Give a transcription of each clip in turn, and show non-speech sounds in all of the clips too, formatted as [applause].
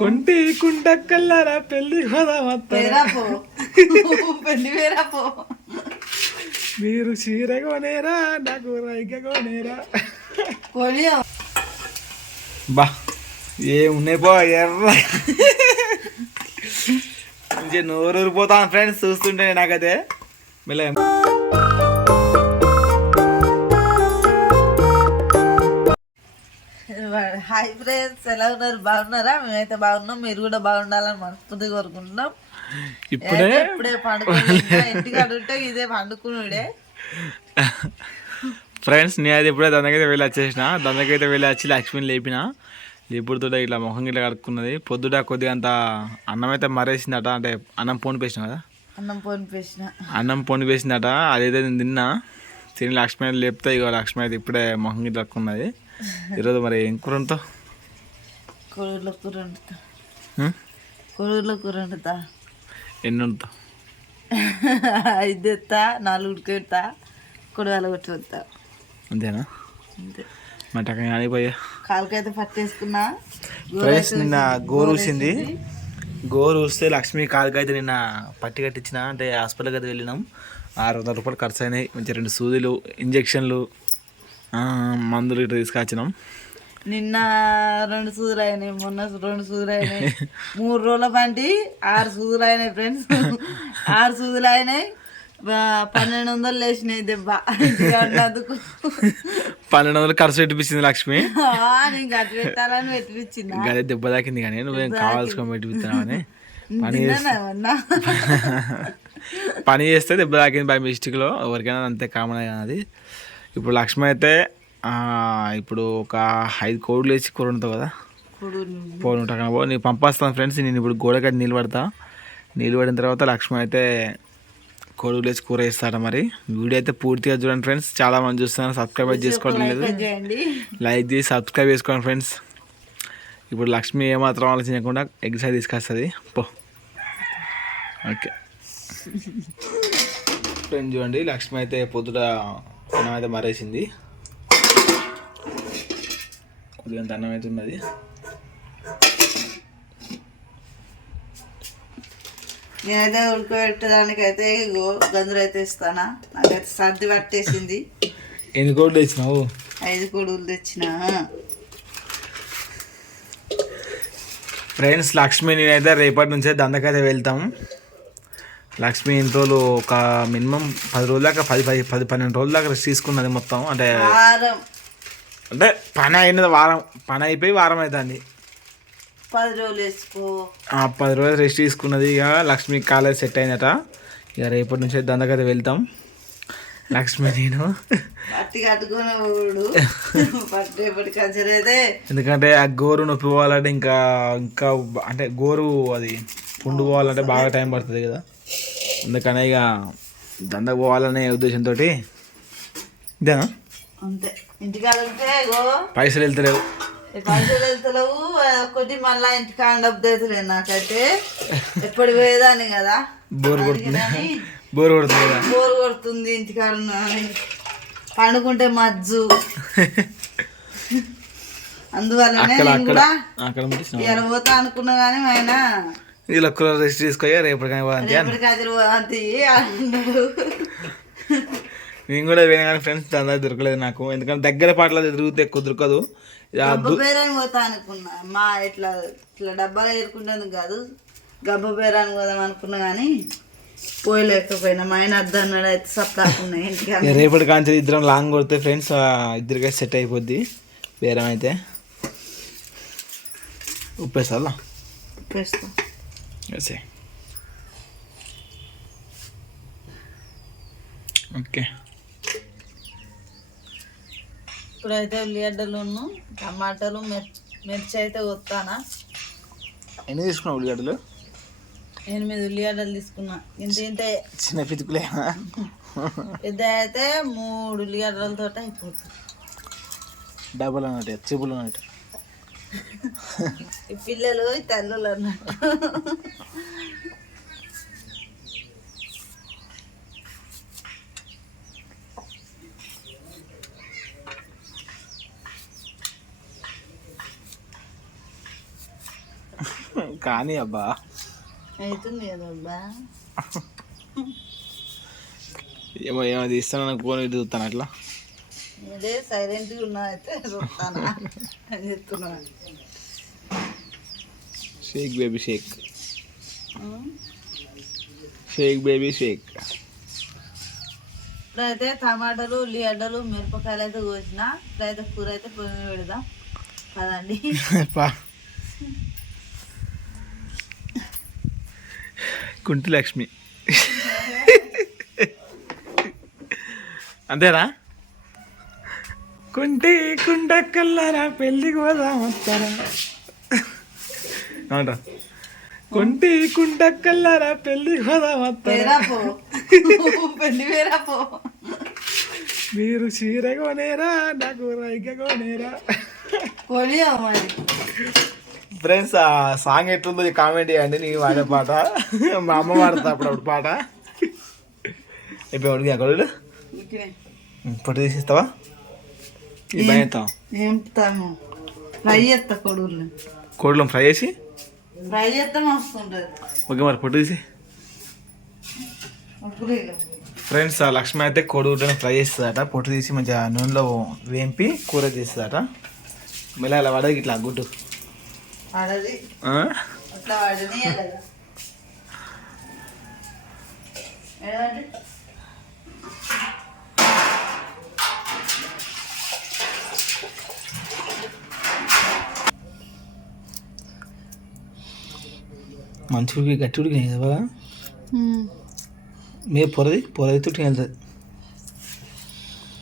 కొంటి కుండక్కల్లారా పెళ్ళి పెళ్ళి వేరా పో. మీరు చీర కొనేరా నాకు రైక కొనేరా. కొని బా ఏమున్నాయి పో ఎర్ర. నోరు ఊరిపోతాను ఫ్రెండ్స్ చూస్తుంటే నాకైతే. మెల్ల హాయ్ ఫ్రెండ్స్ ఎలా ఉన్నారు? బాగున్నారా? మేమైతే బాగున్నాం. మీరు కూడా బాగుండాలని మనస్ఫూర్తిగా కోరుకుంటున్నాం. ఇప్పుడే? ఇప్పుడే ఇంటికి అడుగుంటే ఇదే పండుకునుడే. ఫ్రెండ్స్ నేను అయితే ఇప్పుడే దందకైతే వెళ్ళి వచ్చేసిన. దందకైతే వెళ్ళి వచ్చి లక్ష్మిని లేపిన. లేపుడుతో ఇట్లా మొహం గిట్లా కడుక్కున్నది. పొద్దుట కొద్దిగా అంత అన్నం అయితే మరేసిందట. అంటే అన్నం పోని పేసిన కదా? అన్నం పోనిపేసిన అన్నం పొండి వేసిందట అదైతే నేను తిన్నా. తిని లక్ష్మి లేపితే. ఇక లక్ష్మి అయితే ఇప్పుడే మొహం గిట్ల కడుక్కున్నది. ఈరోజు మరి ఏం కూర వండుతావు? కోడూరులో కూర వండుతా. హ్మ్? కోడూరులో కూర వండుతా. ఎన్ని వండుతావు? ఐదు ఎత్తా నాలుగు ఉడికెడతా కొడవల కొట్టి వస్తా అంతేనా? అంతే. అక్కడ ఆడిపోయా కాలుకైతే పట్టేసుకున్నా. ఫ్రెండ్స్ నిన్న గోరు ఊసింది. గోరు ఊస్తే లక్ష్మి కాలుకి అయితే నిన్న పట్టి కట్టించిన అంటే హాస్పిటల్కి అయితే వెళ్ళినాం. ఆరు వందల రూపాయలు ఖర్చు అయినాయి. మంచి రెండు సూదులు ఇంజక్షన్లు మందులు ఇట్లా తీసుకొచ్చినాం. నిన్న రెండు సూదులు అయినాయి మొన్న రెండు సూదులు అయినాయి. మూడు రోజుల పంటి ఆరు సూదులు అయినాయి ఫ్రెండ్స్ ఆరు సూదులు అయినాయి. పన్నెండు వందలు లేచినాయి దెబ్బ. అన్నందుకు పన్నెండు వందలు ఖర్చు పెట్టిపించింది లక్ష్మి. నేను గట్టి పెట్టాలని పెట్టిపించిందా? గదే దెబ్బ తాకింది కానీ నువ్వేం కావాల్సుకొని పెట్టిపిస్తున్నావని పని? పని చేస్తే దెబ్బ తాకింది బై మిస్టేక్లో. ఎవరికైనా అంతే కామన్ అది. ఇప్పుడు లక్ష్మి అయితే ఇప్పుడు ఒక ఐదు కోడులు వేసి కూర ఉంటావు కదా? పోను ఉంటాను పో నీకు పంపిస్తాను ఫ్రెండ్స్. నేను ఇప్పుడు గోడకట్టి నీళ్ళు పడతా నీళ్ళు పడిన తర్వాత లక్ష్మి అయితే కోడుగులు వేసి కూర వేస్తాడ మరి. వీడియో అయితే పూర్తిగా చూడండి ఫ్రెండ్స్. చాలా మంది చూస్తున్నారు. సబ్స్క్రైబ్ అయితే చేసుకోవడం లేదు. లైక్ చేసి సబ్స్క్రైబ్ చేసుకోండి ఫ్రెండ్స్. ఇప్పుడు లక్ష్మి ఏమాత్రం ఆలోచించకుండా ఎగ్జైజ్ తీసుకొస్తుంది. పో. ఓకే. [laughs] ఫ్రెండ్ చూడండి లక్ష్మి అయితే పొద్దుట అన్నం అయితే మరేసింది. కొద్దిగా అన్నం అయితే ఉన్నది. నేనైతే ఉడకబెట్టడానికైతే ఇగో గంజులు అయితే ఇస్తానా. నాకైతే సర్ది పట్టేసింది. ఎన్ని కోట్లు ఇచ్చినావు ఐదు కొడుగులు తెచ్చిన. ఫ్రెండ్స్ లక్ష్మి నేనైతే రేపటి నుంచే దందకైతే వెళ్తాం. లక్ష్మి ఇన్ని రోజులు ఒక మినిమం పది రోజుల దాకా పది పది పది పన్నెండు రోజుల దాకా రెస్ట్ తీసుకున్నది మొత్తం. అంటే అంటే పని అయినది వారం పని అయిపోయి వారం అవుతుంది పది రోజులు వేసుకో. పది రోజులు రెస్ట్ తీసుకున్నది ఇక లక్ష్మి కాలేజ్ సెట్ అయిందట. ఇక రేపటి నుంచి దందకైతే వెళ్తాం. లక్ష్మి నేను. పట్టి కంచరైతే ఎందుకంటే ఆ గోరు నొప్పి పోవాలంటే ఇంకా ఇంకా అంటే గోరు అది పుండు పోవాలంటే బాగా టైం పడుతుంది కదా. అందుకనే ఇక దందకు పోవాలనే ఉద్దేశంతో ఇదేనా? అంతే. ఇగో పైసలు వెళ్తలేవు. పైసలు వెళ్తలేవు ఒకటి మళ్ళా ఇంటికాడ డబ్బు తెచ్చలేదు నాకైతే. ఎప్పుడు పోయేదాన్ని కదా. బోర్ కొడుతుంది. బోర్ కొడుతుంది కదా. బోర్ కొడుతుంది ఇంటికాడ పండుకుంటే మజ్జు. [laughs] అందువల్లనే అక్కడ నేను కూడా పోతా అనుకున్నా కానీ ఆయన వీళ్ళు ఒక్కరు రెస్ట్ తీసుకోయా రేపటి కానీ అంతే అంతే అన్నాడు? నేను కూడా పోయినా కానీ ఫ్రెండ్స్ దందా దొరకలేదు నాకు. ఎందుకంటే దగ్గర పాటలు తిరిగితే ఎక్కువ దొరకదు. పేరని పోతా అనుకున్నా. మా ఇట్లా ఇట్లా డబ్బాలు ఏరుకుంటేందుకు కాదు. గబ్బ పేరాని పోదాం అనుకున్నా కానీ పోయలేకపోయినా. మా ఆయన అద్దం అన్నాడు అయితే ఇక రేపటి కాంచి ఇద్దరం లాంగ్ కొడితే ఫ్రెండ్స్ ఇద్దరికై సెట్ అయిపోద్ది. బేరం అయితే. ఉప్పేసాలా ఉప్పేస్తా. సే ఓకే ఇప్పుడైతే ఉల్లిగడ్డలు టమాటాలు మిర్చి మిర్చి అయితే వస్తానా ఎన్ని తీసుకున్నావు ఉల్లిగడ్డలు? ఎనిమిది ఉల్లిగడ్డలు తీసుకున్నా. ఇంత ఇంతే. చిన్న పితుకులే పెద్ద అయితే మూడు ఉల్లిగడ్డలతో అయిపోతుంది. డబల్ అన్నట్టు ట్రిపుల్ అన్నట్టు. [laughs] ఈ పిల్లలు తల్లులు అన్నట్టు. కానీ అబ్బా. అవుతుంది కదా అబ్బా. ఏమో ఏమో తీస్తాను నాకు ఫోన్ చూస్తాను అట్లా. ఇదే సైలెంట్గా ఉన్నా అయితే చూస్తానా? అని. చెప్తున్నా shake baby shake. Shake baby shake. ఇప్పుడైతే టమాటాలు ఉల్లిగడ్డలు మిరపకాయలు అయితే కోసిన. ఇప్పుడైతే కూర అయితే పొయ్యి పెడదాం. కదండి పా. కుంటి లక్ష్మి. అంతేనా? కుంటి కుంట కల్లరా పెళ్ళికి పోదాం వస్తారా? అవునా కుంటి కుంట కల్లరా పెళ్ళికి పోదాం వస్తారా? వేరా పో. పెళ్ళి వేరా పో. మీరు చీర కొనేరా నాకు రైక కొనేరా? ఫ్రెండ్స్ ఆ సాంగ్ ఎట్లుందో కామెంట్ చేయండి నేను పాడే పాట. మా అమ్మ పాడుతా అప్పుడప్పుడు [laughs] పాట. ఇప్పుడు అడిగి అక్కడ. పొట్టు తీసిస్తావా? ఎత్తావా ఏంపుతాము ఫ్రై చేస్తా కొడుగులు కోడిలో ఫ్రై చేసి? ఫ్రై చేస్తే మస్తు ఉంటుంది ఓకే మరి పొట్టు తీసి? ఫ్రెండ్స్ ఆ లక్ష్మి అయితే కోడిగుడ్లను ఫ్రై చేస్తుందట. పొట్టు తీసి మంచిగా నూనెలో వేంపి కూర చేస్తుందట. మళ్ళీ అలా పడదు ఇట్లా గుడ్డు? అట్లా మంచి ఉడికి గట్టి ఉడికి కదా బాగా మీ పొరది పొరది తుట్టి వెళ్తుంది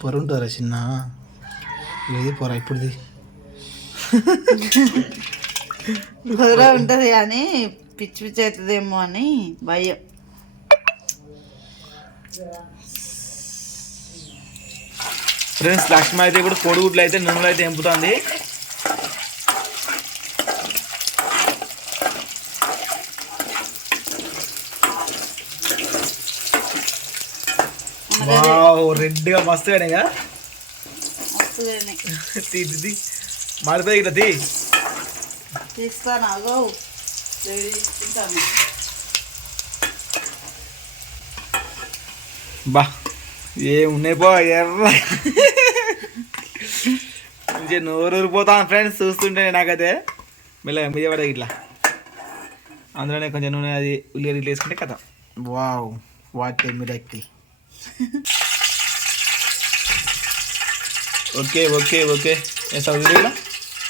పొర ఉంటుందా చిన్న? ఏది పొర ఇప్పుడుది? కుదిరే ఉంటుంది కానీ పిచ్చి పిచ్చి అవుతుందేమో అని భయం. ఫ్రెండ్స్ లక్ష్మి అయితే ఇప్పుడు పొడిగుడ్లు అయితే నూనెలో అయితే ఎంపుతుంది వావ్ రెడ్గా మస్తుగా కదా వస్తుందని తీ తీ, తీ. మాడిపోయి ఇట్లా తీ. తీస్తాను బా ఏమున్నాయి పో ఎర్ర. మంచిగా నోరు ఊరిపోతాను ఫ్రెండ్స్ చూస్తుంటే నాకైతే. మెల్లగా మీద పడే ఇట్లా. అందులోనే కొంచెం నూనె అది ఉల్లిగడ్డ వేసుకుంటే కథ. Wow what miracle okay okay okay. వేస్తావు ఉల్లిగడ్డ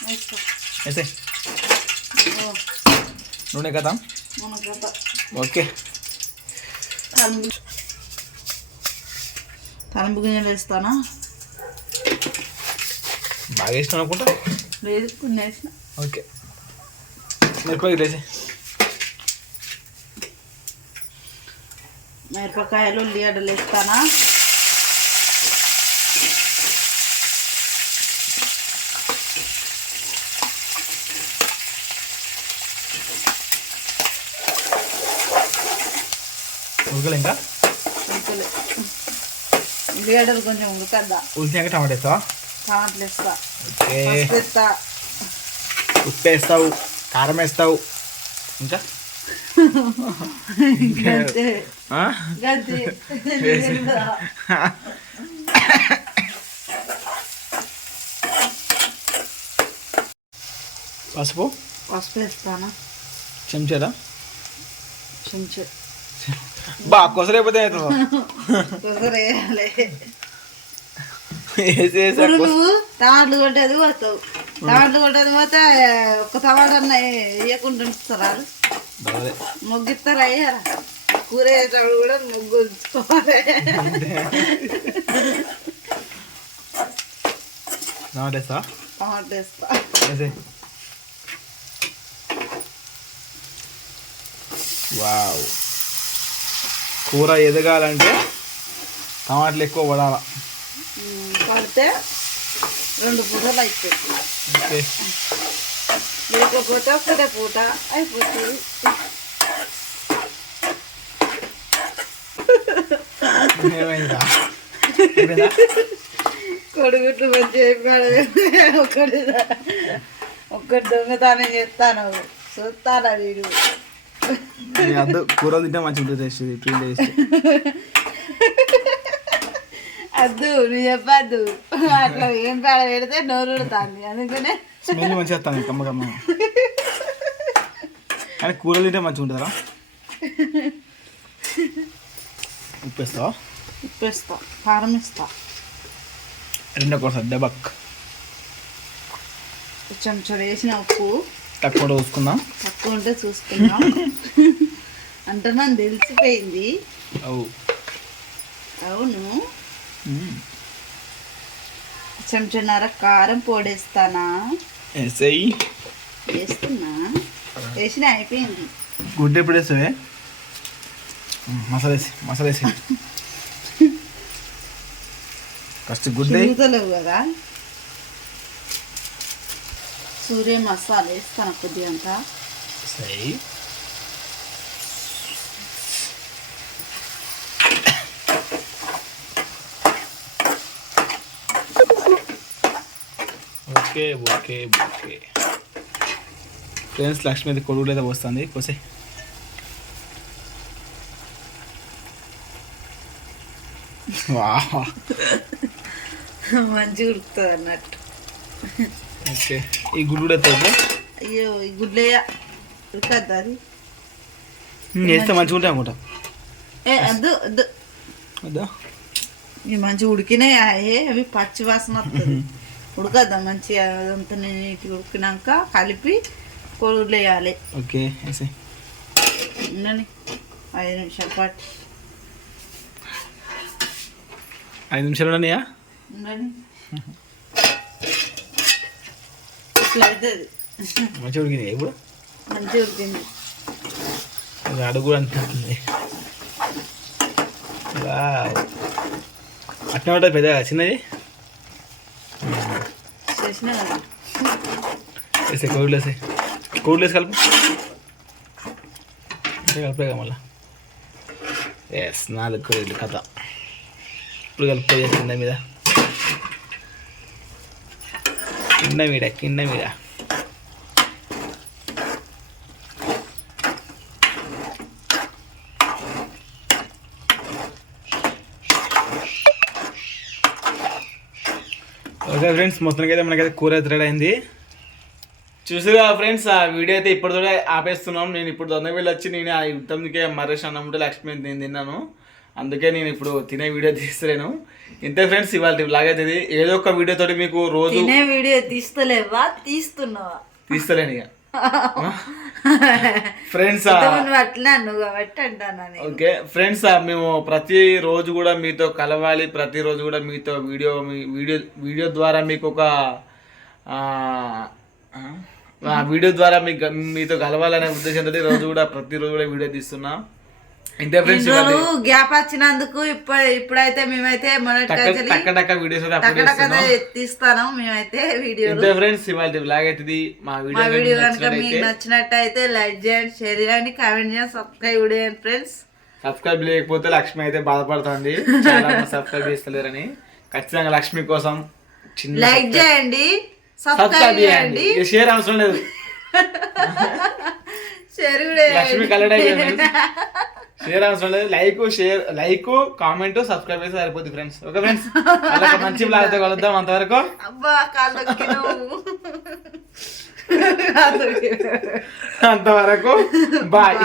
వేస్తా. వేసే ఓ, నూనె కదా ఓకే. తలుపు గింజలు వేస్తానా? బాగా ఇష్టం అనుకుంటా. లేదు కొన్ని వేసిన. ఓకే. మిరపకాయ ఇట్లా వేసే మిరపకాయలు ఉల్లిగడ్డలు వేస్తానా? ఉడకలే ఇంకా? కొంచెం ఉడకద్దా? ఉడికినాక టమాటా వేస్తావా? టమాటాలు వేస్తా. ఓకే. పసుపు వేస్తా. ఉప్పు వేస్తావు కారం వేస్తావు. ఇంకా? పసుపు? పసుపు వేస్తానా? చెంచాడా కొంచెం బా కొసరైపోతే నువ్వు టమాటాలు కొట్టేది పోతావు. టమాటాలు కొట్టేది పోతే ఒక టమాటా వేయకుండా ఉంచుతారా? ముగ్గిస్తారా అయ్యారా? కూర వేసేటప్పుడు కూడా ముగ్గు ఉంచుకోవాలి. వావ్. కూర ఎదగాలంటే టమాటాలు ఎక్కువ పడాలా? పడితే రెండు పూటలు ఓకే. లేకపోతే ఒకటే పూట అయిపోతుంది? కొడుగుట్లు మంచిగా అయిపోయాడు ఒకటి ఒక్కటి దొంగతనం చేస్తాను నేను ఇది అద్దు కూరలు తింటే మంచిగా ఉంటుంది టేస్ట్ ఇది టేస్ట్ అద్దు నువ్వు చెప్పద్దు. అట్లా ఏం పేడ పెడితే నోరు ఉడుతుంది అందుకనే. స్మెల్ మంచిగా వస్తాను కమ్మ కమ్మ. కానీ కూరలు తింటే మంచిగా ఉంటుందా? ఉప్పు వేస్తావా ఉప్పు కారం ఇస్తా రెండో కోసం డబక్ చెంచడు వేసిన ఉప్పు. తక్కువ చూసుకుందాం. తక్కువ ఉంటే చూసుకుందాం. అంటే నాకు తెలిసిపోయింది. అవు. అవును. చెంచన్నర కారం పొడేస్తానా? వేసేయి వేస్తున్నా. వేసిన అయిపోయింది. గుడ్డ ఎప్పుడు వేస్తావే? మసాలా వేసి మసాలా వేసి [laughs] ఫస్ట్ గుడ్డ. కదా. సూర్య మసాలా వేస్తాను కొద్దిగా అంతా. వేసేయి. Okay okay okay. Friends Lakshmi అయితే కొడుకులు అయితే పోస్తుంది కోసే [laughs] మంచిగా ఉడుకుతుంది అన్నట్టు. ఓకే. ఈ గుడ్డు కూడా ఎత్తావు అయ్యో ఈ గుడ్లేయ ఉడకద్దు అది వేస్తే మంచిగా ఉంటాయి అనుకుంటా ఏ అద్దు అద్దు. వద్దా ఇవి మంచిగా ఉడికినాయి అయ్యే అవి పచ్చి వాసన వస్తుంది [laughs] ఉడకద్దా మంచిగా అదంతా నీట్గా ఉడికినాక కలిపి కొడుగులు వేయాలి ఓకే ఉండని ఐదు నిమిషాల పాటు. ఐదు నిమిషాలు ఉన్నాయా? ఉండని [laughs] ఇట్లా అవుతుంది మంచిగా ఉడికినాయి ఇప్పుడు? మంచిగా ఉడికింది. అడుగు వావ్. అట్నే ఉంటుంది. పెద్దగా చిన్నది? కదా. వేసే కోడిలు వేసే. కోడిలు వేసి కలుపు. కలిపేగా మళ్ళా. ఎస్ నాలుగు కోడిలు కథ. ఇప్పుడు కలిపే కింద మీద? కింద మీద కింద మీద. ఓకే ఫ్రెండ్స్ మొత్తానికి అయితే మనకైతే కూర అయితే రెడీ అయింది. చూసిగా ఫ్రెండ్స్ ఆ వీడియో అయితే ఇప్పుడు ఆపేస్తున్నాం. నేను ఇప్పుడు తొందరగా వెళ్ళి వచ్చి నేను ఆ యుద్ధంకే మరేష్ అన్నం ఉంటే లక్ష్మి నేను తిన్నాను. అందుకే నేను ఇప్పుడు తినే వీడియో తీస్తలేను. ఇంతే ఫ్రెండ్స్ ఇవాళ బ్లాగ్ అయితే ఇది. ఏదో ఒక వీడియో తోటి మీకు రోజు తినే వీడియో తీస్తలేవా? తీస్తున్నావా? తీస్తలేను ఇక. [laughs] ఫ్రెండ్స్. ఓకే ఫ్రెండ్స్ మేము ప్రతి రోజు కూడా మీతో కలవాలి. ప్రతిరోజు కూడా మీతో వీడియో వీడియో వీడియో ద్వారా మీకు ఒక వీడియో ద్వారా మీకు మీతో కలవాలనే ఉద్దేశంతో రోజు కూడా ప్రతిరోజు కూడా వీడియో తీస్తున్నా. గ్యాప్ వచ్చినందుకు ఇప్పుడు ఇప్పుడైతే మేమైతే అయితే తీస్తాను. మేమైతే వీడియోలు ఇంతే ఫ్రెండ్స్ అవుతుంది మా వీడియో వీడియో కనుక మీకు నచ్చినట్టయితే లైక్ చేయండి షేర్ చేయండి కామెంట్ చేయండి సబ్స్క్రైబ్ చేయండి ఫ్రెండ్స్ సబ్స్క్రైబ్ లేకపోతే లక్ష్మి అయితే బాధపడుతుంది. సబ్స్క్రైబ్ చేస్తలేరని. ఖచ్చితంగా లక్ష్మి కోసం చిన్న లైక్ చేయండి సబ్స్క్రైబ్ చేయండి. షేర్ అవసరం లేదు. [laughs] షేర్ కూడా లక్ష్మి కలెక్ట్ అయిపోయింది. [laughs] షేర్ అవసరం లేదు. Like share like comment subscribe చేస్తే సరిపోతుంది ఫ్రెండ్స్ ఓకే ఫ్రెండ్స్ అలాగే మంచి బ్లాగ్తో కలుద్దాం అంతవరకు. అంతవరకు బాయ్.